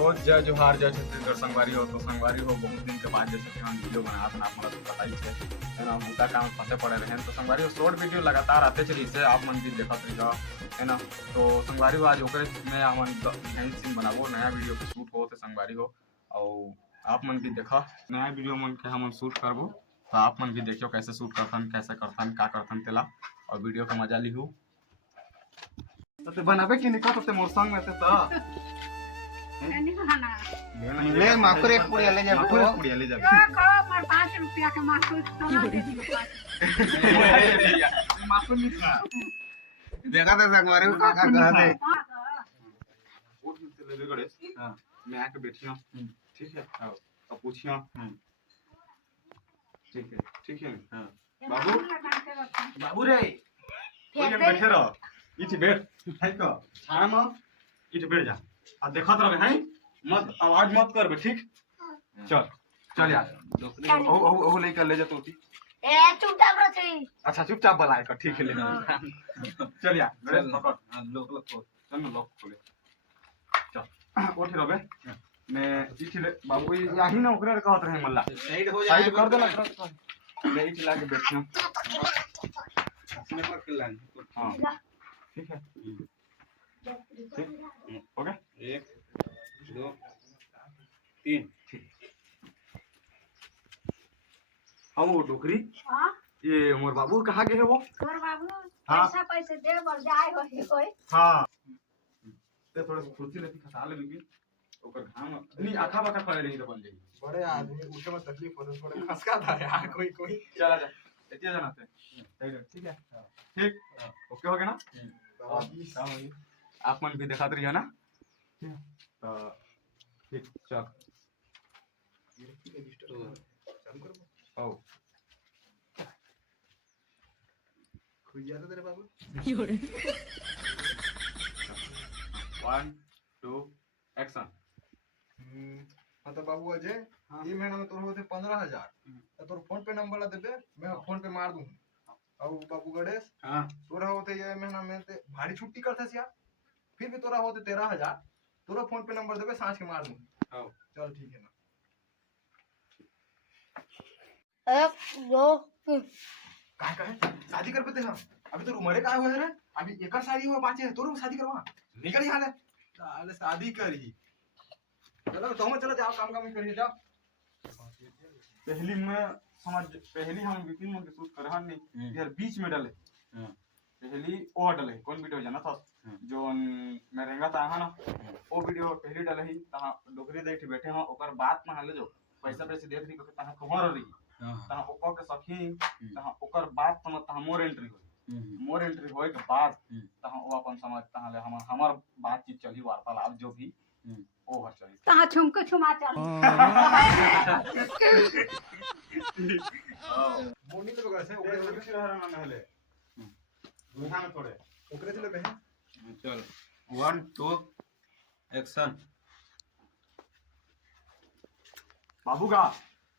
तो जय जोहार जय छत्तीसगढ़ संगवारी हो। तो संगवारी हो बहुत दिन के बाद जैसे कि हम वीडियो बना था आप मतलब तो पता ही है ना, बूटा काम फंसे पड़े रहे तो संगवारी हो शॉर्ट वीडियो लगातार आते चली से आप मन भी देखत रही है ना। तो संगवारी हो आज ओकरे में हमन बिहाइंड सीन बनाबो, नया वीडियो के शूट हो संगवारी हो और आप मन भी देखा नया वीडियो मन के हम शूट करबो। तो आप मन भी देखियो कैसे शूट करथन, कैसे करथन, का करथन तेला और वीडियो के मजा लिहू। तो बनाबे कि निका तो मोर संग में तो ले माकुर एक पुड़िया ले जा माकुर एक पुड़िया ले जा मार 5 रुपया के माकुर तो दे दी माकुर नहीं था देखा था संगवारी को काका कहा थे वोट मिलते ले गणेश। हां मैं आके बैठिया ठीक है अब पूछिया ठीक है हां बाबू बाबू रे कोई बैठे रहो इथे बैठ है को छान इथे बैठ जा आ देखत रहे हैं मत आवाज मत कर बे ठीक। चल चल यार ओ लेकर ले जा तो ए चुपचाप रह छी। अच्छा चुपचाप बनाए कर ठीक है ले चल यार गणेश पकड़। हां लोक खोल चल ना लोक खोले चल उठ रबे मैं इथे बाबू यही ना ओकरे कहत रहे मल्ला साइड हो जाए साइड कर देना ले इथे लाके बैठना अपने पर खिलान। हां ठीक है ठीक ओके 1 2 3 हाँ वो डोकरी हां ये मोर बाबू कहाँ गए है वो तोर बाबू हाँ? पैसे दे बर जाए हो कोई हाँ ते थोड़ा सा कुर्सी लेती खसा ले लूंगी ओकर घाम नहीं आखा बाखा खड़े रही तो बन जाएगी। बड़े आदमी उठे में तकलीफ हो तो थोड़ा खसका था यार कोई चला जा इतना जाना थे ठीक है ठीक ओके हो गया ना। आप मन भी दिखाते रहिए ना तो ठीक चल ओ खुद याद है तेरे बाबू 1 2 एक्शन। हाँ तो बाबू अजय ये महीना में तोर होते 15,000 तो तोर फोन पे नंबर ला देबे मैं फोन पे मार दूं। और बाबू गणेश हाँ तोरा होते ये महीना में ते भारी छुट्टी करते सिया फिर भी तोरा होते 13,000 तोरा फोन पे नंबर देबे सांझ के मार दूं। आओ चल ठीक है ना 1 2 3 काय शादी कर पे हम अभी तो उमरे का हुआ है रे अभी एक शादी हुआ बाकी है तोर शादी करवा निकल यहां ले साले शादी करी चलो तुम चलो जाओ काम करिए जाओ। पहली में समझ पहली हम विपिन में शूट कर हन नहीं यार बीच में डाले पहली वो डाले कौन वीडियो जाना था जो मैं रेंगा था ना वो वीडियो पहली डाले ही तहां डोकरी देख बैठे हां ओकर बात में हाले जो पैसा पैसे देख रही के तहां खबर रही तहां ओकर के सखी तहां ओकर बात समझ तहां मोर एंट्री होए के बाद तहां वो अपन समझ तहां ले हमर बातचीत चली वार्तालाप जो भी ओ हर चली तहां छुमके छुमा चल मोनी तो कैसे ओकरे से किसी रहना ना हले दुहा में थोड़े ओकरे चले बहन चल 1 2 एक्शन। बाबू का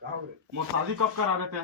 कहां रे मोर शादी कब करावे थे